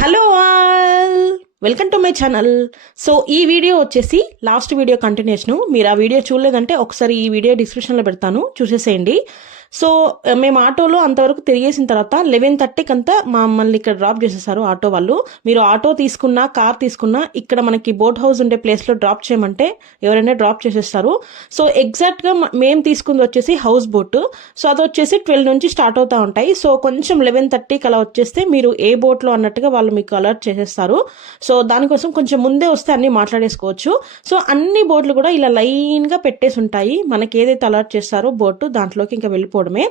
Hello all, welcome to my channel. So ఈ video వచ్చేసి last video continuation. మీరు ఆ వీడియో చూడలేదంటే ఒకసారి ఈ వీడియో డిస్క్రిప్షన్లో పెడతాను, చూసేసేయండి. సో మేము ఆటోలో అంతవరకు తిరిగేసిన తర్వాత 11:30కి అంతా మమ్మల్ని ఇక్కడ డ్రాప్ చేసేసారు ఆటో వాళ్ళు. మీరు ఆటో తీసుకున్నా కార్ తీసుకున్నా ఇక్కడ మనకి బోట్ హౌస్ ఉండే ప్లేస్లో డ్రాప్ చేయమంటే ఎవరైనా డ్రాప్ చేసేస్తారు. సో ఎగ్జాక్ట్గా మేము తీసుకుంది వచ్చేసి హౌస్ బోట్. సో అది వచ్చేసి 12 నుంచి స్టార్ట్ అవుతూ ఉంటాయి. సో కొంచెం 11:30కి అలా వచ్చేస్తే మీరు ఏ బోట్లో అన్నట్టుగా వాళ్ళు మీకు అలర్ట్ చేసేస్తారు. సో దానికోసం కొంచెం ముందే వస్తే అన్నీ మాట్లాడేసుకోవచ్చు. సో అన్ని బోట్లు కూడా ఇలా లైన్గా పెట్టేసి ఉంటాయి. మనకి ఏదైతే అలర్ట్ చేస్తారో బోటు దాంట్లోకి ఇంకా వెళ్ళిపోవడమే.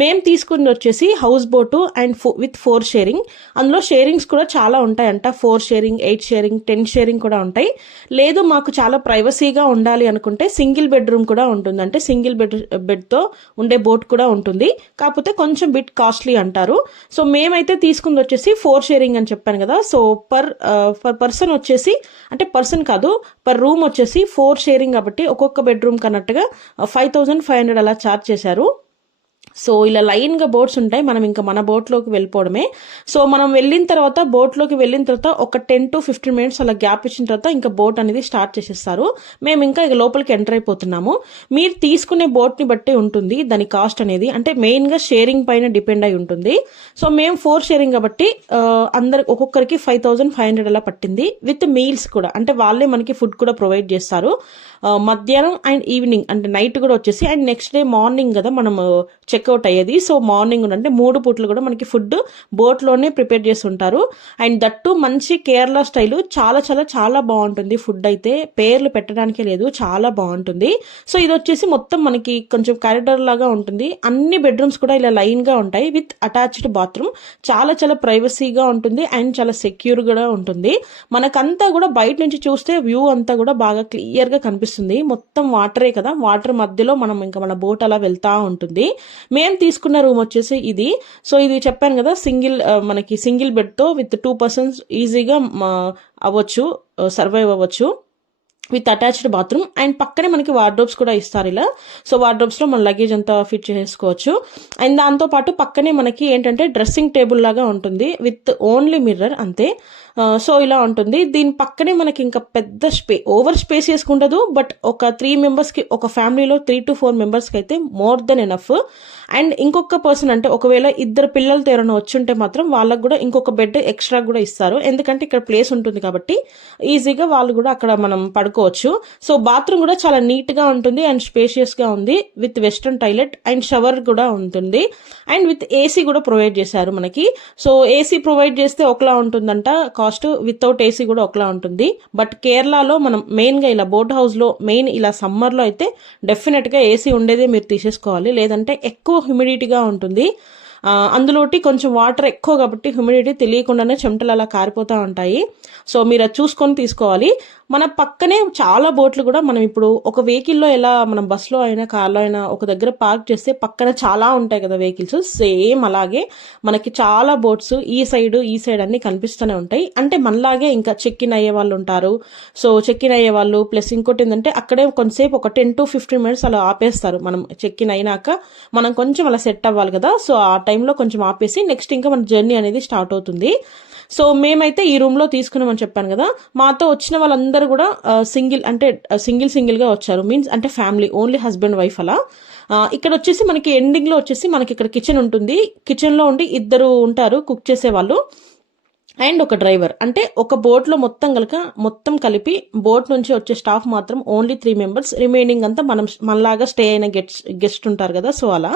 మేము తీసుకుంది వచ్చేసి house boat and with 4 sharing. అందులో షేరింగ్స్ కూడా చాలా ఉంటాయంట. 4 షేరింగ్, 8 షేరింగ్, 10 షేరింగ్ కూడా ఉంటాయి. లేదు మాకు చాలా ప్రైవసీగా ఉండాలి అనుకుంటే సింగిల్ బెడ్రూమ్ కూడా ఉంటుంది. అంటే సింగిల్ బెడ్తో ఉండే బోట్ కూడా ఉంటుంది. కాకపోతే కొంచెం బిట్ కాస్ట్లీ అంటారు. సో మేమైతే తీసుకుంది వచ్చేసి 4 షేరింగ్ అని చెప్పాను కదా. సో పర్ పర్సన్ వచ్చేసి, అంటే పర్సన్ కాదు, పర్ రూమ్ వచ్చేసి 4 షేరింగ్ కాబట్టి ఒక్కొక్క బెడ్రూమ్ కన్నట్టుగా 5500 అలా ఛార్జ్ చేశారు. సో ఇలా లైన్గా బోట్స్ ఉంటాయి. మనం ఇంకా మన బోట్లోకి వెళ్ళిపోవడమే. సో మనం వెళ్ళిన తర్వాత బోట్లోకి వెళ్ళిన తర్వాత ఒక 10 to 15 minutes అలా గ్యాప్ ఇచ్చిన తర్వాత ఇంకా బోట్ అనేది స్టార్ట్ చేసేస్తారు. మేము ఇంకా ఇక లోపలికి ఎంటర్ అయిపోతున్నాము. మీరు తీసుకునే బోట్ని బట్టి ఉంటుంది దాని కాస్ట్ అనేది. అంటే మెయిన్గా షేరింగ్ పైన డిపెండ్ అయి ఉంటుంది. సో మేము 4 షేరింగ్ కాబట్టి ఒక్కొక్కరికి 5500 అలా పట్టింది. విత్ మీల్స్ కూడా, అంటే వాళ్ళే మనకి ఫుడ్ కూడా ప్రొవైడ్ చేస్తారు. మధ్యాహ్నం అండ్ ఈవినింగ్, అంటే నైట్ కూడా వచ్చేసి, అండ్ నెక్స్ట్ డే మార్నింగ్ కదా మనం చెక్అవుట్ అయ్యేది. సో మార్నింగ్ అంటే 3 పూటలు కూడా మనకి ఫుడ్ బోట్లోనే ప్రిపేర్ చేసి ఉంటారు. అండ్ దట్టు మంచి కేరళ స్టైలు, చాలా చాలా చాలా బాగుంటుంది ఫుడ్ అయితే. పేర్లు పెట్టడానికే లేదు, చాలా బాగుంటుంది. సో ఇది వచ్చేసి మొత్తం మనకి కొంచెం కారిడార్ లాగా ఉంటుంది. అన్ని బెడ్రూమ్స్ కూడా ఇలా లైన్గా ఉంటాయి విత్ అటాచ్డ్ బాత్రూమ్. చాలా చాలా ప్రైవసీగా ఉంటుంది అండ్ చాలా సెక్యూర్ కూడా ఉంటుంది. మనకంతా కూడా బయట నుంచి చూస్తే వ్యూ అంతా కూడా బాగా క్లియర్గా కనిపిస్తుంది. మొత్తం వాటరే కదా, వాటర్ మధ్యలో మనం ఇంకా మన బోట్ అలా వెళ్తా ఉంటుంది. మేము తీసుకున్న రూమ్ వచ్చేసి ఇది. సో ఇది చెప్పాను కదా, మనకి సింగిల్ బెడ్తో విత్ 2 persons ఈజీగా అవ్వచ్చు, సర్వైవ్ అవ్వచ్చు విత్ అటాచ్డ్ బాత్రూమ్. అండ్ పక్కనే మనకి వార్డ్రోబ్స్ కూడా ఇస్తారు ఇలా. సో వార్డ్రోబ్స్లో మన లగేజ్ అంతా ఫిట్ చేసుకోవచ్చు. అండ్ దాంతోపాటు పక్కనే మనకి ఏంటంటే డ్రెస్సింగ్ టేబుల్ లాగా ఉంటుంది విత్ ఓన్లీ మిర్రర్, అంతే. సో ఇలా ఉంటుంది. దీని పక్కనే మనకి ఇంకా పెద్ద ఓవర్ స్పేస్ చేసుకుంటదు. బట్ ఒక 3 మెంబర్స్కి, ఒక ఫ్యామిలీలో 3 to 4 మెంబర్స్కి అయితే మోర్ దెన్ ఎనఫ్. అండ్ ఇంకొక పర్సన్, అంటే ఒకవేళ 2 పిల్లలతో ఎవరైనా వచ్చుంటే మాత్రం వాళ్ళకు కూడా ఇంకొక బెడ్ ఎక్స్ట్రా కూడా ఇస్తారు. ఎందుకంటే ఇక్కడ ప్లేస్ ఉంటుంది కాబట్టి ఈజీగా వాళ్ళు కూడా అక్కడ మనం పడుకోవచ్చు. సో బాత్రూమ్ కూడా చాలా నీట్గా ఉంటుంది అండ్ స్పేషియస్గా ఉంది with western toilet and shower కూడా ఉంటుంది. అండ్ విత్ ఏసీ కూడా ప్రొవైడ్ చేశారు మనకి. సో ఏసీ ప్రొవైడ్ చేస్తే ఒకలా ఉంటుందంట కాస్ట్, వితౌట్ ఏసీ కూడా ఒకలా ఉంటుంది. బట్ కేరళలో మనం మెయిన్గా ఇలా బోట్ హౌస్లో మెయిన్ ఇలా సమ్మర్లో అయితే డెఫినెట్గా ఏసీ ఉండేదే మీరు తీసేసుకోవాలి. లేదంటే ఎక్కువ హ్యూమిడిటీగా ఉంటుంది. అందులోటి కొంచెం వాటర్ ఎక్కువ కాబట్టి హ్యూమిడిటీ తెలియకుండానే చెమటలు అలా కారిపోతూ ఉంటాయి. సో మీరు అది చూసుకొని తీసుకోవాలి. మన పక్కనే చాలా బోట్లు కూడా, మనం ఇప్పుడు ఒక వెహికల్లో ఎలా మనం బస్సులో అయినా కార్లో అయినా ఒక దగ్గర పార్క్ చేస్తే పక్కన చాలా ఉంటాయి కదా వెహికల్స్, సేమ్ అలాగే మనకి చాలా బోట్స్ ఈ సైడ్ అన్ని కనిపిస్తూనే ఉంటాయి. అంటే మనలాగే ఇంకా చెక్ ఇన్ అయ్యే వాళ్ళు ఉంటారు. సో చెక్ ఇన్ అయ్యే వాళ్ళు ప్లస్ ఇంకోటి ఏంటంటే అక్కడే కొంతసేపు ఒక 10 to 15 minutes అలా ఆపేస్తారు. మనం చెక్ ఇన్ అయినాక మనం కొంచెం అలా సెట్ అవ్వాలి కదా. సో ఆ టైంలో కొంచెం ఆపేసి నెక్స్ట్ ఇంకా మన జర్నీ అనేది స్టార్ట్ అవుతుంది. సో మేమైతే ఈ రూమ్లో తీసుకున్నామని చెప్పాను కదా. మాతో వచ్చిన వాళ్ళందరూ కూడా సింగిల్గా వచ్చారు. మీన్స్ అంటే ఫ్యామిలీ, ఓన్లీ హస్బెండ్ వైఫ్ అలా. ఇక్కడ వచ్చేసి మనకి ఎండింగ్లో వచ్చేసి మనకి ఇక్కడ కిచెన్ ఉంటుంది. కిచెన్లో ఉండి 2 ఉంటారు కుక్ చేసేవాళ్ళు అండ్ ఒక డ్రైవర్. అంటే ఒక బోట్లో మొత్తం కలిపి బోట్ నుంచి వచ్చే స్టాఫ్ మాత్రం ఓన్లీ 3 members. రిమైనింగ్ అంతా మనలాగా స్టే అయిన గెస్ట్ ఉంటారు కదా. సో అలా.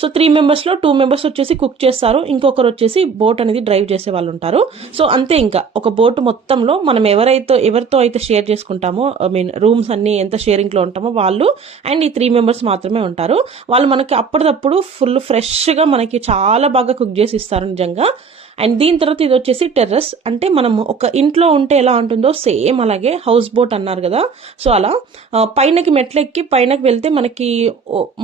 సో 3 members లో 2 members వచ్చేసి కుక్ చేస్తారు, ఇంకొకరు వచ్చేసి బోట్ అనేది డ్రైవ్ చేసే వాళ్ళు ఉంటారు. సో అంతే, ఇంకా ఒక బోట్ మొత్తంలో మనం ఎవరితో అయితే షేర్ చేసుకుంటామో, రూమ్స్ అన్ని ఎంత షేరింగ్లో ఉంటామో వాళ్ళు అండ్ ఈ 3 members మాత్రమే ఉంటారు. వాళ్ళు మనకి అప్పటిదప్పుడు ఫుల్ ఫ్రెష్గా మనకి చాలా బాగా కుక్ చేసి ఇస్తారు నిజంగా. అండ్ దీని తర్వాత ఇది వచ్చేసి టెర్రస్. అంటే మనం ఒక ఇంట్లో ఉంటే ఎలా ఉంటుందో సేమ్ అలాగే హౌస్ బోట్ అన్నారు కదా. సో అలా పైనకి మెట్లెక్కి పైనకి వెళ్తే మనకి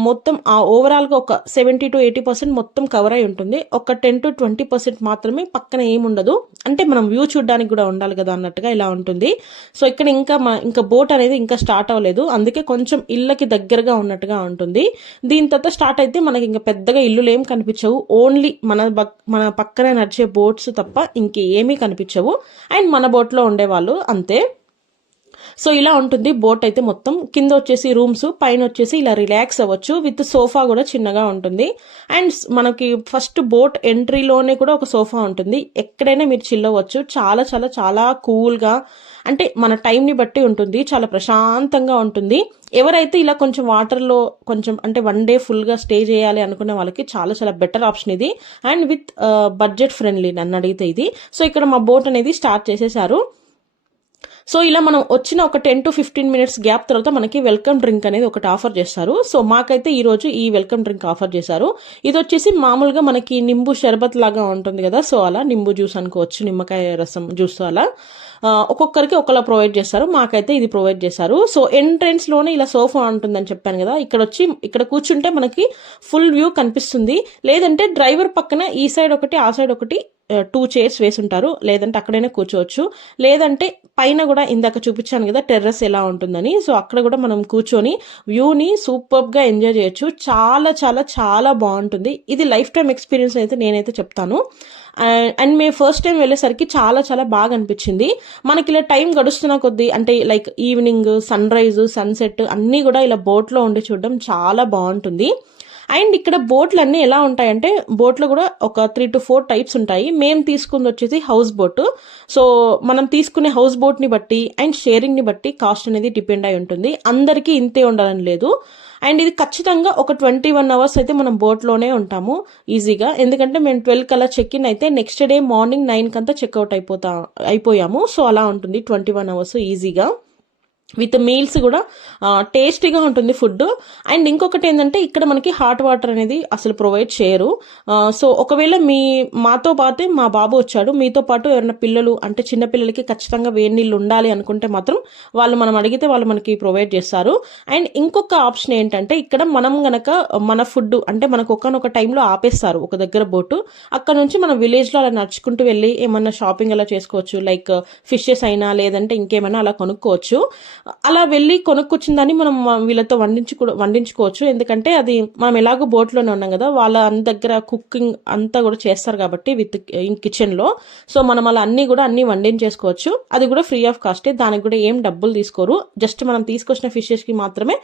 మొత్తం ఓవరాల్గా ఒక 70 to 80% మొత్తం కవర్ అయి ఉంటుంది. ఒక 10 to 20% మాత్రమే పక్కన ఏముండదు. అంటే మనం వ్యూ చూడడానికి కూడా ఉండాలి కదా అన్నట్టుగా ఇలా ఉంటుంది. సో ఇక్కడ ఇంకా బోట్ అనేది ఇంకా స్టార్ట్ అవ్వలేదు, అందుకే కొంచెం ఇళ్ళకి దగ్గరగా ఉన్నట్టుగా ఉంటుంది. దీని తర్వాత స్టార్ట్ అయితే మనకి ఇంకా పెద్దగా ఇల్లులు ఏం కనిపించవు. ఓన్లీ మన పక్కన నడిచే కనిపించే బోట్స్ తప్ప ఇంకేమీ కనిపించవు. అండ్ మన బోట్లో ఉండేవాళ్ళు అంతే. సో ఇలా ఉంటుంది బోట్ అయితే మొత్తం. కింద వచ్చేసి రూమ్స్, పైన వచ్చేసి ఇలా రిలాక్స్ అవ్వచ్చు. విత్ సోఫా కూడా చిన్నగా ఉంటుంది. అండ్ మనకి ఫస్ట్ బోట్ ఎంట్రీలోనే కూడా ఒక సోఫా ఉంటుంది. ఎక్కడైనా మీరు చిల్ అవ్వచ్చు. చాలా చాలా చాలా కూల్గా, అంటే మన టైంని బట్టి ఉంటుంది, చాలా ప్రశాంతంగా ఉంటుంది. ఎవరైతే ఇలా కొంచెం వాటర్లో కొంచెం అంటే 1 డే ఫుల్గా స్టే చేయాలి అనుకునే వాళ్ళకి చాలా చాలా బెటర్ ఆప్షన్ ఇది. అండ్ విత్ బడ్జెట్ ఫ్రెండ్లీ నన్ను అడిగితే ఇది. సో ఇక్కడ మా బోట్ అనేది స్టార్ట్ చేసేసారు. సో ఇలా మనం వచ్చిన ఒక 10 to 15 minutes గ్యాప్ తర్వాత మనకి వెల్కమ్ డ్రింక్ అనేది ఒకటి ఆఫర్ చేస్తారు. సో మాకైతే ఈ రోజు ఈ వెల్కమ్ డ్రింక్ ఆఫర్ చేశారు. ఇది వచ్చేసి మామూలుగా మనకి నింబు షర్బత్ లాగా ఉంటుంది కదా, సో అలా నింబు జ్యూస్ అనుకోవచ్చు, నిమ్మకాయ రసం జ్యూస్ అలా ఒక్కొక్కరికి ఒకలా ప్రొవైడ్ చేస్తారు. మాకైతే ఇది ప్రొవైడ్ చేశారు. సో ఎంట్రెన్స్ లోనే ఇలా సోఫా ఉంటుందని చెప్పాను కదా, ఇక్కడ కూర్చుంటే మనకి ఫుల్ వ్యూ కనిపిస్తుంది. లేదంటే డ్రైవర్ పక్కన ఈ సైడ్ ఒకటి ఆ సైడ్ ఒకటి 2 చైర్స్ వేసుంటారు. లేదంటే అక్కడైనా కూర్చోవచ్చు. లేదంటే పైన కూడా ఇందాక చూపించాను కదా టెర్రస్ ఎలా ఉంటుందని, సో అక్కడ కూడా మనం కూర్చొని వ్యూని సూపర్గా ఎంజాయ్ చేయొచ్చు. చాలా చాలా చాలా బాగుంటుంది. ఇది లైఫ్ టైం ఎక్స్పీరియన్స్ అయితే నేనైతే చెప్తాను. అండ్ మేము ఫస్ట్ టైం వెళ్ళేసరికి చాలా చాలా బాగా అనిపించింది. మనకి ఇలా టైం గడుస్తున్న కొద్దీ, అంటే like evening, sunrise, sunset అన్నీ కూడా ఇలా బోట్లో ఉండి చూడడం చాలా బాగుంటుంది. అండ్ ఇక్కడ బోట్లు అన్నీ ఎలా ఉంటాయంటే, బోట్లో కూడా ఒక 3 to 4 టైప్స్ ఉంటాయి. మేము తీసుకుంది వచ్చేసి హౌస్ బోట్. సో మనం తీసుకునే హౌస్ బోట్ని బట్టి అండ్ షేరింగ్ని బట్టి కాస్ట్ అనేది డిపెండ్ అయి ఉంటుంది. అందరికీ ఇంతే ఉండాలని లేదు. అండ్ ఇది ఖచ్చితంగా ఒక 21 hours అయితే మనం బోట్లోనే ఉంటాము ఈజీగా. ఎందుకంటే మేము 12 కల్లా చెక్ ఇన్ అయితే నెక్స్ట్ డే మార్నింగ్ 9 కంతా చెక్అవుట్ అయిపోయాము. సో అలా ఉంటుంది 21 hours ఈజీగా. విత్ మీల్స్ కూడా టేస్టీగా ఉంటుంది ఫుడ్. అండ్ ఇంకొకటి ఏంటంటే ఇక్కడ మనకి హాట్ వాటర్ అనేది అసలు ప్రొవైడ్ చేయరు. సో ఒకవేళ మాతో పాటు మా బాబు వచ్చాడు, మీతో పాటు ఎవరైనా పిల్లలు అంటే చిన్న పిల్లలకి ఖచ్చితంగా వేడి నీళ్ళు ఉండాలి అనుకుంటే మాత్రం మనం అడిగితే వాళ్ళు మనకి ప్రొవైడ్ చేస్తారు. అండ్ ఇంకొక ఆప్షన్ ఏంటంటే ఇక్కడ మనం గనక మన ఫుడ్ అంటే మనకు ఒకనొక టైంలో ఆపేస్తారు ఒక దగ్గర బోటు. అక్కడ నుంచి మనం విలేజ్లో అలా నడుచుకుంటూ వెళ్ళి ఏమన్నా షాపింగ్ అలా చేసుకోవచ్చు. లైక్ ఫిషెస్ అయినా లేదంటే ఇంకేమైనా అలా కొనుక్కోవచ్చు. అలా వెళ్ళి కొనుక్కొచ్చిందని మనం వీళ్ళతో వండించుకోవచ్చు. ఎందుకంటే అది మనం ఎలాగో బోట్లోనే ఉన్నాం కదా, వాళ్ళ దగ్గర కుకింగ్ అంతా కూడా చేస్తారు కాబట్టి విత్ కిచెన్లో. సో మనం అలా అన్ని వండించేసుకోవచ్చు. అది కూడా ఫ్రీ ఆఫ్ కాస్టే, దానికి కూడా ఏం డబ్బులు తీసుకోరు. జస్ట్ మనం తీసుకొచ్చిన ఫిషెస్కి మాత్రమే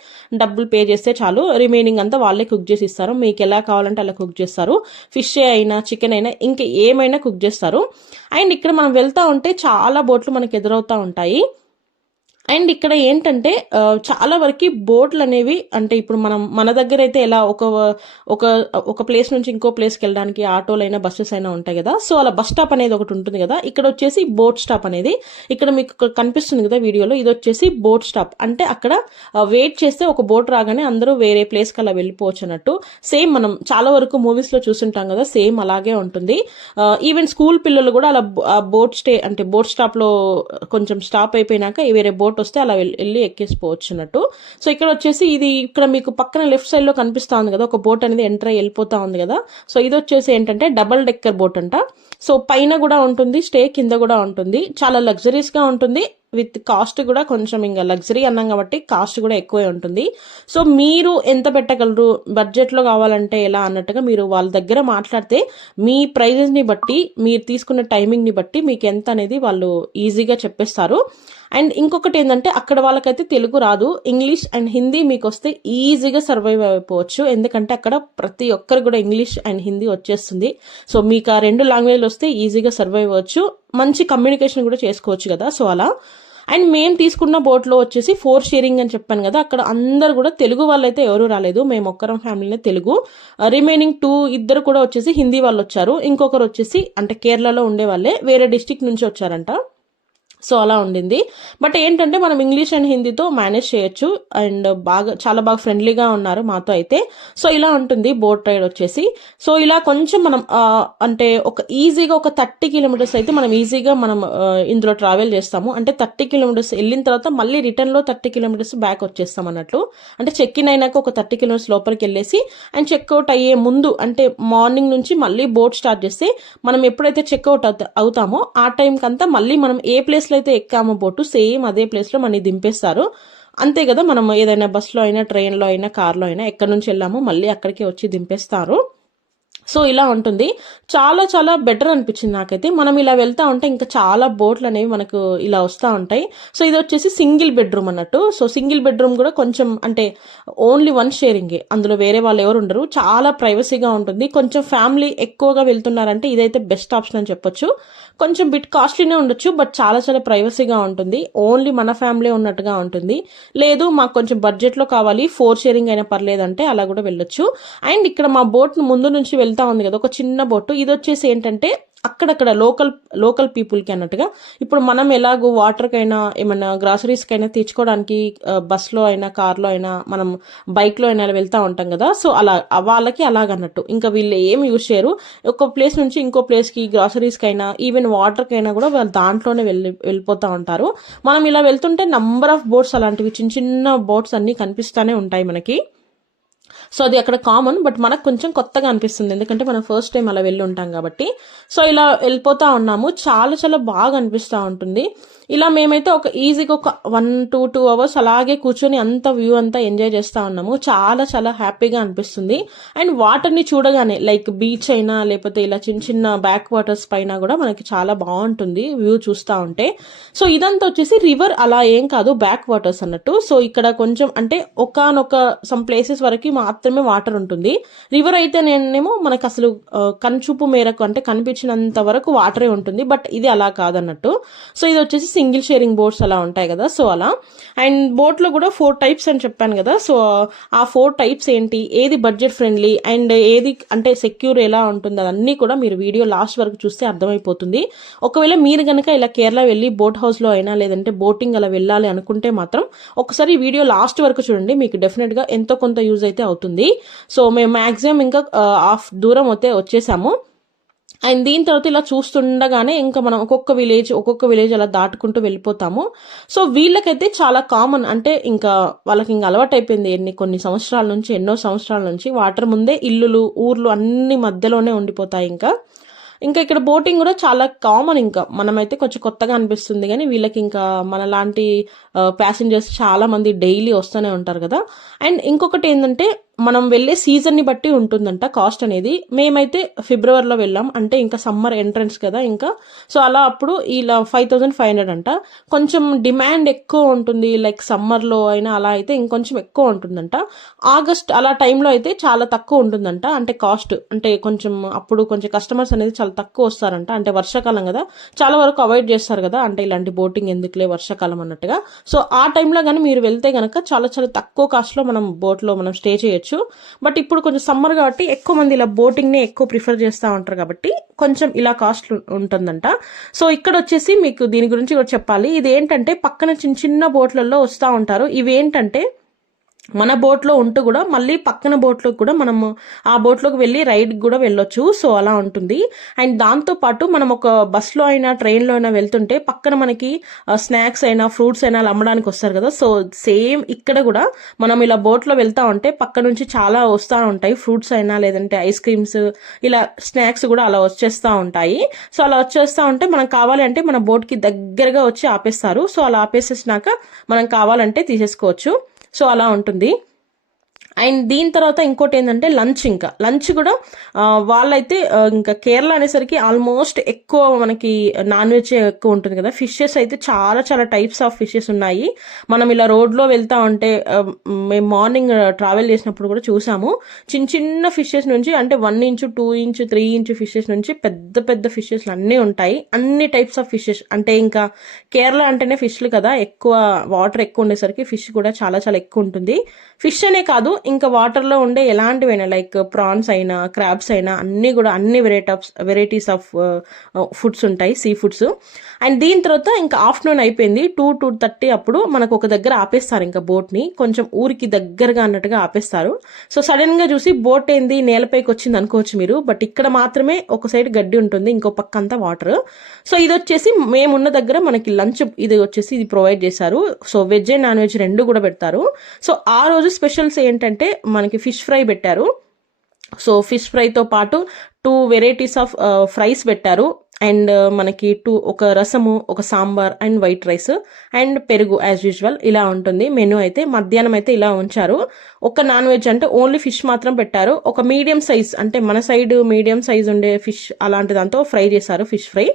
డబ్బులు పే చేస్తే చాలు. రిమైనింగ్ అంతా వాళ్ళే కుక్ చేసి ఇస్తారు. మీకు ఎలా కావాలంటే అలా కుక్ చేస్తారు. ఫిష్ అయినా చికెన్ అయినా ఇంకా ఏమైనా కుక్ చేస్తారు. అండ్ ఇక్కడ మనం వెళ్తా ఉంటే చాలా బోట్లు మనకు ఎదురవుతూ ఉంటాయి. అండ్ ఇక్కడ ఏంటంటే చాలా వరకు బోట్లు అనేవి, అంటే ఇప్పుడు మన దగ్గర అయితే ఎలా ఒక ప్లేస్ నుంచి ఇంకో ప్లేస్కి వెళ్ళడానికి ఆటోలు అయినా బస్సెస్ అయినా ఉంటాయి కదా, సో అలా బస్ స్టాప్ అనేది ఒకటి ఉంటుంది కదా. ఇక్కడ వచ్చేసి బోట్ స్టాప్ అనేది ఇక్కడ మీకు కనిపిస్తుంది కదా వీడియోలో, ఇది వచ్చేసి బోట్ స్టాప్. అంటే అక్కడ వెయిట్ చేస్తే ఒక బోట్ రాగానే అందరూ వేరే ప్లేస్కి అలా వెళ్ళిపోవచ్చు అన్నట్టు. సేమ్ మనం చాలా వరకు మూవీస్లో చూస్తుంటాం కదా, సేమ్ అలాగే ఉంటుంది. ఈవెన్ స్కూల్ పిల్లలు కూడా అలా బోట్ స్టాప్లో కొంచెం స్టాప్ అయిపోయినాక వేరే బోట్ వస్తే అలా వెళ్ళి ఎక్కేసిపోవచ్చు అన్నట్టు. సో ఇక్కడ వచ్చేసి ఇక్కడ మీకు పక్కన లెఫ్ట్ సైడ్ లో కనిపిస్తా ఉంది కదా ఒక బోట్ అనేది ఎంటర్ అయ్యి వెళ్ళిపోతా ఉంది కదా. సో ఇది వచ్చేసి ఏంటంటే డబల్ డెక్కర్ బోట్ అంట. సో పైన కూడా ఉంటుంది స్టే, కింద కూడా ఉంటుంది. చాలా లగ్జరీస్ గా ఉంటుంది. విత్ కాస్ట్ కూడా కొంచెం ఇంకా లగ్జరీ అన్నాం కాబట్టి కాస్ట్ కూడా ఎక్కువే ఉంటుంది. సో మీరు ఎంత పెట్టగలరు, బడ్జెట్లో కావాలంటే ఎలా అన్నట్టుగా మీరు వాళ్ళ దగ్గర మాట్లాడితే మీ ప్రైజెస్ని బట్టి, మీరు తీసుకున్న టైమింగ్ని బట్టి మీకు ఎంత అనేది వాళ్ళు ఈజీగా చెప్పేస్తారు. అండ్ ఇంకొకటి ఏంటంటే అక్కడ వాళ్ళకైతే తెలుగు రాదు, ఇంగ్లీష్ అండ్ హిందీ మీకు వస్తే ఈజీగా సర్వైవ్ అయిపోవచ్చు. ఎందుకంటే అక్కడ ప్రతి ఒక్కరు కూడా ఇంగ్లీష్ అండ్ హిందీ వచ్చేస్తుంది. సో మీకు ఆ 2 లాంగ్వేజ్లు వస్తే ఈజీగా సర్వైవ్ అవ్వచ్చు, మంచి కమ్యూనికేషన్ కూడా చేసుకోవచ్చు కదా. సో అలా. అండ్ మేము తీసుకున్న బోట్లో వచ్చేసి 4 షేరింగ్ అని చెప్పాను కదా, అక్కడ అందరు కూడా తెలుగు వాళ్ళు అయితే ఎవరు రాలేదు. మేము ఒక్కరం ఫ్యామిలీనే తెలుగు. రిమైనింగ్ 2 ఇద్దరు కూడా వచ్చేసి హిందీ వాళ్ళు వచ్చారు. ఇంకొకరు వచ్చేసి అంటే కేరళలో ఉండే వాళ్ళే, వేరే డిస్టిక్ నుంచి వచ్చారంట. సో అలా ఉండింది. బట్ ఏంటంటే మనం ఇంగ్లీష్ అండ్ హిందీతో మేనేజ్ చేయొచ్చు. అండ్ చాలా బాగా ఫ్రెండ్లీగా ఉన్నారు మాతో అయితే. సో ఇలా ఉంటుంది బోట్ రైడ్ వచ్చేసి. సో ఇలా కొంచెం మనం అంటే ఈజీగా ఒక 30 kilometers అయితే మనం ఈజీగా ఇందులో ట్రావెల్ చేస్తాము. అంటే 30 kilometers వెళ్ళిన తర్వాత మళ్ళీ రిటర్న్లో 30 kilometers బ్యాక్ వచ్చేస్తాం అన్నట్లు. అంటే చెక్ ఇన్ అయినాక ఒక 30 kilometers లోపలికి వెళ్ళేసి అండ్ చెక్అవుట్ అయ్యే ముందు అంటే మార్నింగ్ నుంచి మళ్ళీ బోట్ స్టార్ట్ చేస్తే మనం ఎప్పుడైతే చెక్అవుట్ అవుతామో ఆ టైంకి అంతా మళ్ళీ మనం ఏ ప్లేస్లో అయితే ఎక్కామో బోటు సేమ్ అదే ప్లేస్లో మనని దింపేస్తారు. అంతే కదా, మనం ఏదైనా బస్సులో అయినా ట్రైన్లో అయినా కార్లో అయినా ఎక్కడి నుంచి వెళ్ళామో మళ్ళీ అక్కడికి వచ్చి దింపేస్తారు. సో ఇలా ఉంటుంది. చాలా చాలా బెటర్ అనిపించింది నాకైతే. మనం ఇలా వెళ్తా ఉంటే ఇంకా చాలా బోట్లు అనేవి మనకు ఇలా వస్తూ ఉంటాయి. సో ఇది వచ్చేసి సింగిల్ బెడ్రూమ్ అన్నట్టు. సో సింగిల్ బెడ్రూమ్ కూడా కొంచెం అంటే ఓన్లీ వన్ షేరింగే, అందులో వేరే వాళ్ళు ఎవరు ఉండరు. చాలా ప్రైవసీగా ఉంటుంది. కొంచెం ఫ్యామిలీ ఎక్కువగా వెళ్తున్నారంటే ఇదైతే బెస్ట్ ఆప్షన్ అని చెప్పొచ్చు. కొంచెం బిట్ కాస్ట్లీనే ఉండొచ్చు, బట్ చాలా చాలా ప్రైవసీగా ఉంటుంది. ఓన్లీ మన ఫ్యామిలీ ఉన్నట్టుగా ఉంటుంది. లేదు మాకు కొంచెం బడ్జెట్లో కావాలి, 4 షేరింగ్ అయినా పర్లేదంటే అలా కూడా వెళ్ళొచ్చు. అండ్ ఇక్కడ మా బోట్ ముందు నుంచి వెళ్తా ఉంది కదా ఒక చిన్న బోట్, ఇది వచ్చేసి ఏంటంటే అక్కడక్కడ లోకల్ పీపుల్కి అన్నట్టుగా. ఇప్పుడు మనం ఎలాగో వాటర్కైనా ఏమైనా గ్రాసరీస్కైనా తెచ్చుకోవడానికి బస్లో అయినా కార్లో అయినా మనం బైక్లో అయినా వెళ్తూ ఉంటాం కదా, సో అలా వాళ్ళకి అలాగన్నట్టు. ఇంకా వీళ్ళు ఏమి యూజ్ చేయరు. ఒక ప్లేస్ నుంచి ఇంకో ప్లేస్కి గ్రాసరీస్కైనా ఈవెన్ వాటర్కైనా కూడా వాళ్ళు దాంట్లోనే వెళ్ళిపోతూ ఉంటారు. మనం ఇలా వెళ్తుంటే నంబర్ ఆఫ్ బోట్స్ అలాంటివి చిన్న చిన్న బోట్స్ అన్నీ కనిపిస్తూనే ఉంటాయి మనకి. సో అది అక్కడ కామన్, బట్ మనకు కొంచెం కొత్తగా అనిపిస్తుంది ఎందుకంటే మనం ఫస్ట్ టైం అలా వెళ్ళి ఉంటాం కాబట్టి. సో ఇలా వెళ్ళిపోతా ఉన్నాము. చాలా చాలా బాగా అనిపిస్తూ ఉంటుంది. ఇలా మేమైతే ఒక ఈజీగా ఒక 1-2 అవర్స్ అలాగే కూర్చొని అంత వ్యూ అంతా ఎంజాయ్ చేస్తూ ఉన్నాము. చాలా చాలా హ్యాపీగా అనిపిస్తుంది. అండ్ వాటర్ని చూడగానే లైక్ బీచ్ అయినా లేకపోతే ఇలా చిన్న చిన్న బ్యాక్ వాటర్స్ పైన కూడా మనకి చాలా బాగుంటుంది వ్యూ చూస్తూ ఉంటే. సో ఇదంతా వచ్చేసి రివర్ అలా ఏం కాదు, బ్యాక్ వాటర్స్ అన్నట్టు. సో ఇక్కడ కొంచెం అంటే ఒకనొక సమ్ ప్లేసెస్ వరకు మాత్రమే వాటర్ ఉంటుంది. రివర్ అయితే నేనేమో మనకు అసలు కనుచూపు మేరకు అంటే కనిపించినంత వరకు వాటరే ఉంటుంది, బట్ ఇది అలా కాదన్నట్టు. సో ఇది వచ్చేసి సింగిల్ షేరింగ్ బోట్స్ అలా ఉంటాయి కదా, సో అలా. అండ్ బోట్లో కూడా 4 టైప్స్ అని చెప్పాను కదా, సో ఆ 4 టైప్స్ ఏంటి, ఏది బడ్జెట్ ఫ్రెండ్లీ అండ్ ఏది అంటే సెక్యూర్ ఎలా ఉంటుంది, అదన్నీ కూడా మీరు వీడియో లాస్ట్ వరకు చూస్తే అర్థమైపోతుంది. ఒకవేళ మీరు కనుక ఇలా కేరళ వెళ్ళి బోట్ హౌస్లో అయినా లేదంటే బోటింగ్ అలా వెళ్ళాలి అనుకుంటే మాత్రం ఒకసారి వీడియో లాస్ట్ వరకు చూడండి, మీకు డెఫినెట్గా ఎంతో కొంత యూజ్ అయితే అవుతుంది. సో మేము మ్యాక్సిమం ఇంకా హాఫ్ దూరం అయితే వచ్చేసాము. అండ్ దీని తర్వాత ఇలా చూస్తుండగానే ఇంకా మనం ఒక్కొక్క విలేజ్ అలా దాటుకుంటూ వెళ్ళిపోతాము. సో వీళ్ళకైతే చాలా కామన్, అంటే ఇంకా వాళ్ళకి ఇంకా అలవాటు అయిపోయింది. ఎన్నో సంవత్సరాల నుంచి వాటర్ ముందే ఇల్లులు ఊర్లు అన్ని మధ్యలోనే ఉండిపోతాయి. ఇంకా ఇక్కడ బోటింగ్ కూడా చాలా కామన్. ఇంకా మనమైతే కొంచెం కొత్తగా అనిపిస్తుంది, కానీ వీళ్ళకి ఇంకా మనలాంటి ప్యాసింజర్స్ చాలా మంది డైలీ వస్తూనే ఉంటారు కదా. అండ్ ఇంకొకటి ఏంటంటే మనం వెళ్ళే సీజన్ని బట్టి ఉంటుందంట కాస్ట్ అనేది. మేమైతే ఫిబ్రవరిలో వెళ్ళాం, అంటే ఇంకా సమ్మర్ ఎంట్రన్స్ కదా ఇంకా. సో అలా అప్పుడు ఇలా 5500 అంట. కొంచెం డిమాండ్ ఎక్కువ ఉంటుంది, లైక్ సమ్మర్లో అయినా అలా అయితే ఇంకొంచెం ఎక్కువ ఉంటుందంట. ఆగస్ట్ అలా టైంలో అయితే చాలా తక్కువ ఉంటుందంట, అంటే కాస్ట్ అంటే కొంచెం అప్పుడు కొంచెం కస్టమర్స్ అనేది చాలా తక్కువ వస్తారంట. అంటే వర్షాకాలం కదా, చాలా వరకు అవాయిడ్ చేస్తారు కదా, అంటే ఇలాంటి బోటింగ్ ఎందుకులే వర్షాకాలం అన్నట్టుగా. సో ఆ టైంలో కానీ మీరు వెళ్తే కనుక చాలా చాలా తక్కువ కాస్ట్లో మనం బోట్లో మనం స్టే చేయొచ్చు. బట్ ఇప్పుడు కొంచెం సమ్మర్ కాబట్టి ఎక్కువ మంది ఇలా బోటింగ్ ని ఎక్కువ ప్రిఫర్ చేస్తూ ఉంటారు కాబట్టి కొంచెం ఇలా కాస్ట్ ఉంటుందంట. సో ఇక్కడ వచ్చేసి మీకు దీని గురించి కూడా చెప్పాలి. ఇది ఏంటంటే పక్కన చిన్న చిన్న బోట్లలో వస్తూ ఉంటారు. ఇవి ఏంటంటే మన బోట్లో ఉంటూ కూడా మళ్ళీ పక్కన బోట్లోకి కూడా మనము ఆ బోట్లోకి వెళ్ళి రైడ్ కూడా వెళ్ళొచ్చు. సో అలా ఉంటుంది. అండ్ దాంతోపాటు మనం ఒక బస్లో అయినా ట్రైన్లో అయినా వెళ్తుంటే పక్కన మనకి స్నాక్స్ అయినా ఫ్రూట్స్ అయినా అమ్మడానికి వస్తారు కదా. సో సేమ్ ఇక్కడ కూడా మనం ఇలా బోట్లో వెళ్తా ఉంటే పక్క నుంచి చాలా వస్తూ ఉంటాయి, ఫ్రూట్స్ అయినా లేదంటే ఐస్ క్రీమ్స్ ఇలా స్నాక్స్ కూడా అలా వచ్చేస్తూ ఉంటాయి. సో అలా వచ్చేస్తూ ఉంటే మనం కావాలి అంటే మన బోట్కి దగ్గరగా వచ్చి ఆపేస్తారు. సో అలా ఆపేసేసినాక మనం కావాలంటే తీసేసుకోవచ్చు. సో అలా ఉంటుంది. అండ్ దీని తర్వాత ఇంకోటి ఏంటంటే లంచ్ కూడా వాళ్ళైతే ఇంకా కేరళ అనేసరికి ఆల్మోస్ట్ ఎక్కువ మనకి నాన్ వెజ్ ఎక్కువ ఉంటుంది కదా. ఫిషెస్ అయితే చాలా చాలా టైప్స్ ఆఫ్ ఫిషెస్ ఉన్నాయి. మనం ఇలా రోడ్లో వెళ్తా ఉంటే మేము మార్నింగ్ ట్రావెల్ చేసినప్పుడు కూడా చూసాము. చిన్న చిన్న ఫిషెస్ నుంచి అంటే 1 ఇంచ్ 2 ఇంచ్ 3 ఇంచ్ ఫిషెస్ నుంచి పెద్ద పెద్ద ఫిషెస్ అన్నీ ఉంటాయి. అన్ని టైప్స్ ఆఫ్ ఫిషెస్, అంటే ఇంకా కేరళ అంటేనే ఫిష్లు కదా, ఎక్కువ వాటర్ ఎక్కువ ఉండేసరికి ఫిష్ కూడా చాలా చాలా ఎక్కువ ఉంటుంది. ఫిష్ అనే కాదు ఇంకా వాటర్లో ఉండే ఎలాంటివైనా లైక్ ప్రాన్స్ అయినా క్రాబ్స్ అయినా అన్ని కూడా అన్ని వెరైటీస్ ఆఫ్ ఫుడ్స్ ఉంటాయి, సీ ఫుడ్స్. అండ్ దీని తర్వాత ఇంకా ఆఫ్టర్నూన్ అయిపోయింది, 2-2:30 అప్పుడు మనకు ఒక దగ్గర ఆపేస్తారు ఇంకా బోట్ని, కొంచెం ఊరికి దగ్గరగా అన్నట్టుగా ఆపేస్తారు. సో సడన్గా చూసి బోట్ ఏంది నేలపైకి వచ్చింది అనుకోవచ్చు మీరు, బట్ ఇక్కడ మాత్రమే ఒక సైడ్ గడ్డి ఉంటుంది, ఇంకో పక్క అంతా వాటర్. సో ఇది వచ్చేసి మేమున్న దగ్గర మనకి లంచ్ ఇది ప్రొవైడ్ చేశారు. So veg and non veg రెండు కూడా పెడతారు. సో ఆ రోజు స్పెషల్స్ ఏంటంటే మనకి ఫిష్ ఫ్రై పెట్టారు. సో ఫిష్ ఫ్రైతో పాటు 2 వెరైటీస్ ఆఫ్ ఫ్రైస్ పెట్టారు. అండ్ మనకి ఒక రసము, ఒక sambar and white rice and పెరుగు యాజ్ యూజువల్ ఇలా ఉంటుంది మెనూ అయితే. మధ్యాహ్నం అయితే ఇలా ఉంచారు. ఒక నాన్ వెజ్ అంటే ఓన్లీ ఫిష్ మాత్రం పెట్టారు. ఒక మీడియం సైజ్ అంటే మన సైడ్ మీడియం సైజ్ ఉండే ఫిష్ అలాంటి దాంతో ఫ్రై చేశారు, ఫిష్ ఫ్రై.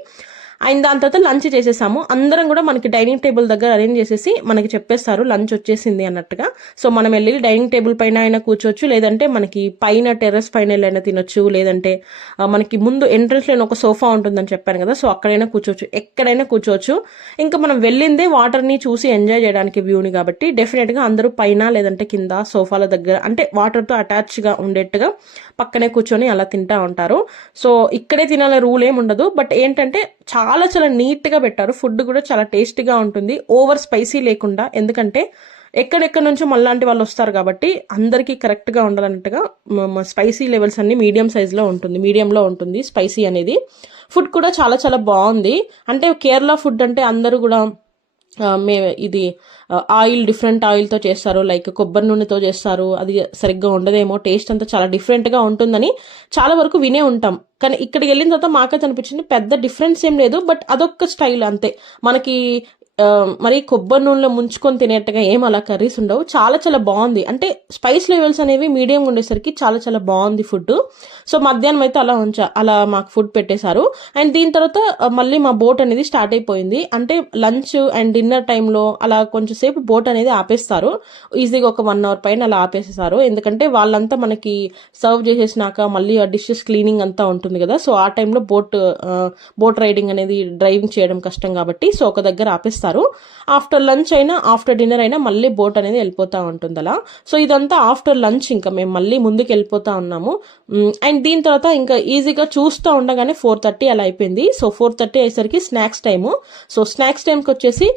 అండ్ దాని తర్వాత లంచ్ చేసేసాము. అందరం కూడా మనకి డైనింగ్ టేబుల్ దగ్గర అరేంజ్ చేసేసి మనకి చెప్పేస్తారు లంచ్ వచ్చేసింది అన్నట్టుగా. సో మనం వెళ్ళి డైనింగ్ టేబుల్ పైన అయినా కూర్చోవచ్చు, లేదంటే మనకి పైన టెర్రస్ పైన వెళ్ళైనా తినొచ్చు, లేదంటే మనకి ముందు ఎంట్రన్స్ లో ఒక సోఫా ఉంటుందని చెప్పాను కదా, సో అక్కడైనా కూర్చోవచ్చు, ఎక్కడైనా కూర్చోవచ్చు. ఇంకా మనం వెళ్ళిందే వాటర్ ని చూసి ఎంజాయ్ చేయడానికి వ్యూని కాబట్టి డెఫినెట్ గా అందరూ పైన లేదంటే కింద సోఫాల దగ్గర అంటే వాటర్ తో అటాచ్ గా ఉండేట్టుగా పక్కనే కూర్చొని అలా తింటా ఉంటారు. సో ఇక్కడే తినాలనే రూల్ ఏమి ఉండదు. బట్ ఏంటంటే చాలా చాలా నీట్ గా పెట్టారు. ఫుడ్ కూడా చాలా టేస్టీగా ఉంటుంది, ఓవర్ స్పైసీ లేకుండా. ఎందుకంటే ఎక్కడెక్కడ నుంచో మళ్ళాంటి వాళ్ళు వస్తారు కాబట్టి అందరికీ కరెక్ట్ గా ఉండాలన్నట్టుగా స్పైసీ లెవెల్స్ అన్ని మీడియం సైజ్ లో ఉంటుంది, మీడియంలో ఉంటుంది స్పైసీ అనేది. ఫుడ్ కూడా చాలా చాలా బాగుంది. అంటే కేరళ ఫుడ్ అంటే అందరూ కూడా ఇది ఆయిల్ డిఫరెంట్ ఆయిల్తో చేస్తారు, లైక్ కొబ్బరి నూనెతో చేస్తారు, అది సరిగ్గా ఉండదేమో, టేస్ట్ అంతా చాలా డిఫరెంట్గా ఉంటుందని చాలా వరకు వినే ఉంటాం. కానీ ఇక్కడికి వెళ్ళిన తర్వాత మాకైతే అనిపించింది పెద్ద డిఫరెన్స్ ఏం లేదు, బట్ అదొక్క స్టైల్ అంతే. మనకి మరి కొబ్బరి నూనెలో ముంచుకొని తినేట్టుగా ఏం అలా కర్రీస్ ఉండవు. చాలా చాలా బాగుంది. అంటే స్పైస్ లెవెల్స్ అనేవి మీడియం ఉండేసరికి చాలా చాలా బాగుంది ఫుడ్. సో మధ్యాహ్నం అయితే అలా మాకు ఫుడ్ పెట్టేశారు. అండ్ దీని తర్వాత మళ్ళీ మా బోట్ అనేది స్టార్ట్ అయిపోయింది. అంటే లంచ్ అండ్ డిన్నర్ టైంలో అలా కొంచెం సేపు బోట్ అనేది ఆపేస్తారు. ఈజీగా ఒక 1 hour పైన అలా ఆపేసేసారు. ఎందుకంటే వాళ్ళంతా మనకి సర్వ్ చేసేసినాక మళ్ళీ ఆ డిషెస్ క్లీనింగ్ అంతా ఉంటుంది కదా, సో ఆ టైంలో బోట్ రైడింగ్ అనేది డ్రైవింగ్ చేయడం కష్టం కాబట్టి సో ఒక దగ్గర ఆపేస్తారు. ఆఫ్టర్ లంచ్ అయినా ఆఫ్టర్ డిన్నర్ అయినా మళ్ళీ బోట్ అనేది వెళ్ళిపోతా ఉంటుంది అలా. సో ఇదంతా ఆఫ్టర్ లంచ్ ఇంకా మేము మళ్ళీ ముందుకు వెళ్ళిపోతా ఉన్నాము. అండ్ దీని తర్వాత ఇంకా ఈజీగా చూస్తూ ఉండగానే 4:30 అలా అయిపోయింది. సో 4:30 అయ్యేసరికి స్నాక్స్ టైము. సో స్నాక్స్ టైంకి వచ్చేసి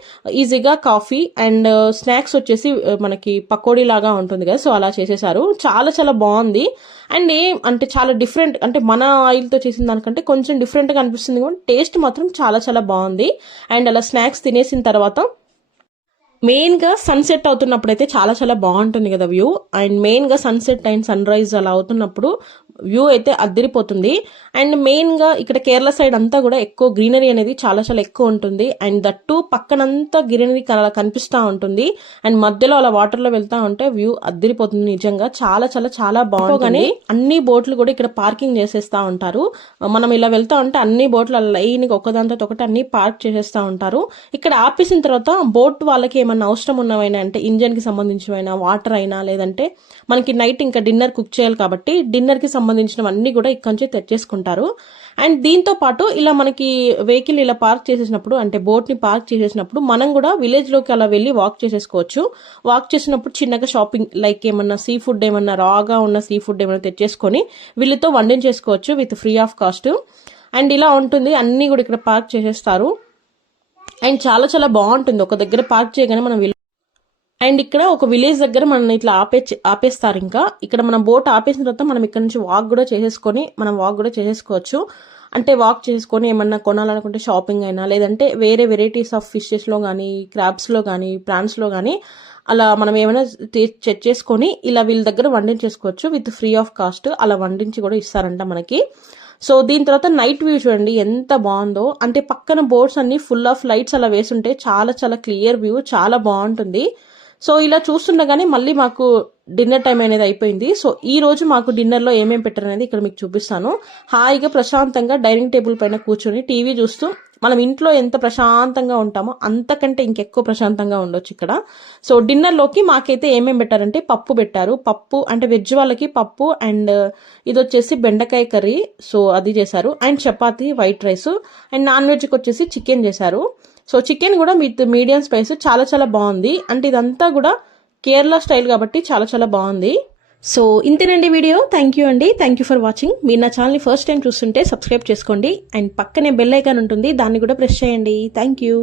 ఈజీగా కాఫీ అండ్ స్నాక్స్ వచ్చేసి మనకి పకోడీ లాగా ఉంటుంది కదా, సో అలా చేసేసారు. చాలా చాలా బాగుంది. అండ్ అంటే చాలా డిఫరెంట్, అంటే మన ఆయిల్తో చేసిన దానికంటే కొంచెం డిఫరెంట్గా అనిపిస్తుంది, కానీ టేస్ట్ మాత్రం చాలా చాలా బాగుంది. అండ్ అలా స్నాక్స్ తినేసిన తర్వాత మెయిన్గా సన్సెట్ అవుతున్నప్పుడు అయితే చాలా చాలా బాగుంటుంది కదా వ్యూ. అండ్ మెయిన్గా సన్సెట్ అండ్ సన్ రైజ్ అలా అవుతున్నప్పుడు వ్యూ అయితే అద్దరిపోతుంది. అండ్ మెయిన్గా ఇక్కడ కేరళ సైడ్ అంతా కూడా ఎక్కువ గ్రీనరీ అనేది చాలా చాలా ఎక్కువ ఉంటుంది. అండ్ దట్టు పక్కనంతా గ్రీనరీ కనిపిస్తూ ఉంటుంది. అండ్ మధ్యలో అలా వాటర్లో వెళ్తా ఉంటే వ్యూ అద్దరిపోతుంది. నిజంగా చాలా చాలా చాలా బాగుంటుంది. అన్ని బోట్లు కూడా ఇక్కడ పార్కింగ్ చేసేస్తా ఉంటారు. మనం ఇలా వెళ్తా ఉంటే అన్ని బోట్లు లైన్గా ఒకదాంతో ఒకటి అన్ని పార్క్ చేసేస్తా ఉంటారు. ఇక్కడ ఆపేసిన తర్వాత బోట్ వాళ్ళకి ఏమన్నా అవసరం ఉన్నవైనా అంటే ఇంజన్ కి సంబంధించినవైనా వాటర్ అయినా, లేదంటే మనకి నైట్ ఇంకా డిన్నర్ కుక్ చేయాలి కాబట్టి డిన్నర్ కి సంబంధించినవన్నీ కూడా ఇక్కడ నుంచి తెచ్చేసుకుంటారు. అండ్ దీంతో పాటు ఇలా మనకి వెహికల్ ఇలా పార్క్ చేసేసినప్పుడు అంటే బోట్ ని పార్క్ చేసేసినప్పుడు మనం కూడా విలేజ్ లోకి అలా వెళ్ళి వాక్ చేసేసుకోవచ్చు. వాక్ చేసినప్పుడు చిన్నగా షాపింగ్ లైక్ ఏమన్నా సీ ఫుడ్ ఏమన్నా రాగా ఉన్న సీ ఫుడ్ ఏమన్నా తెచ్చేసుకొని వీళ్ళతో వండించేసుకోవచ్చు with free of cost. And ఇలా ఉంటుంది, అన్ని కూడా ఇక్కడ పార్క్ చేసేస్తారు. అండ్ చాలా చాలా బాగుంటుంది. ఒక దగ్గర పార్క్ చేయగానే మనం అండ్ ఇక్కడ ఒక విలేజ్ దగ్గర మనం ఇట్లా ఆపేస్తారు. ఇంకా ఇక్కడ మనం బోట్ ఆపేసిన తర్వాత మనం ఇక్కడ నుంచి వాక్ కూడా చేసేసుకోవచ్చు. అంటే వాక్ చేసుకొని ఏమన్నా కొనాలనుకుంటే షాపింగ్ అయినా, లేదంటే వేరే వెరైటీస్ ఆఫ్ ఫిషెస్ లో కానీ, క్రాబ్స్ లో కానీ, ప్రాన్స్ లో కానీ అలా మనం ఏమైనా చేసుకొని ఇలా వీళ్ళ దగ్గర వండించేసుకోవచ్చు విత్ ఫ్రీ ఆఫ్ కాస్ట్. అలా వండించి కూడా ఇస్తారంట మనకి. సో దీని తర్వాత నైట్ వ్యూ చూడండి ఎంత బాగుందో. అంటే పక్కన బోర్డ్స్ అన్ని ఫుల్ ఆఫ్ లైట్స్ అలా వేసుంటే చాలా చాలా క్లియర్ వ్యూ, చాలా బాగుంటుంది. సో ఇలా చూస్తుండగానే మళ్ళీ మాకు డిన్నర్ టైం అనేది అయిపోయింది. సో ఈ రోజు మాకు డిన్నర్ లో ఏమేమి పెట్టారు అనేది ఇక్కడ మీకు చూపిస్తాను. హాయిగా ప్రశాంతంగా డైనింగ్ టేబుల్ పైన కూర్చొని టీవీ చూస్తూ మనం ఇంట్లో ఎంత ప్రశాంతంగా ఉంటామో అంతకంటే ఇంకెక్కువ ప్రశాంతంగా ఉండొచ్చు ఇక్కడ. సో డిన్నర్ లోకి మాకైతే ఏమేమి పెట్టారంటే పప్పు పెట్టారు. పప్పు అంటే వెజ్ వాళ్ళకి పప్పు అండ్ ఇది వచ్చేసి బెండకాయ కర్రీ, సో అది చేశారు. And chapati, white rice. And non వెజ్కి వచ్చేసి చికెన్ చేశారు. సో చికెన్ కూడా విత్ మీడియం స్పైస్ చాలా చాలా బాగుంది. అంటే ఇదంతా కూడా కేరళ స్టైల్ కాబట్టి చాలా చాలా బాగుంది. సో ఇంతేనండి వీడియో. థ్యాంక్ యూ అండి, థ్యాంక్ యూ ఫర్ వాచింగ్. మీరు నా ఛానల్ని ఫస్ట్ టైం చూస్తుంటే సబ్స్క్రైబ్ చేసుకోండి. అండ్ పక్కనే బెల్ ఐకాన్ ఉంటుంది, దాన్ని కూడా ప్రెస్ చేయండి. Thank you.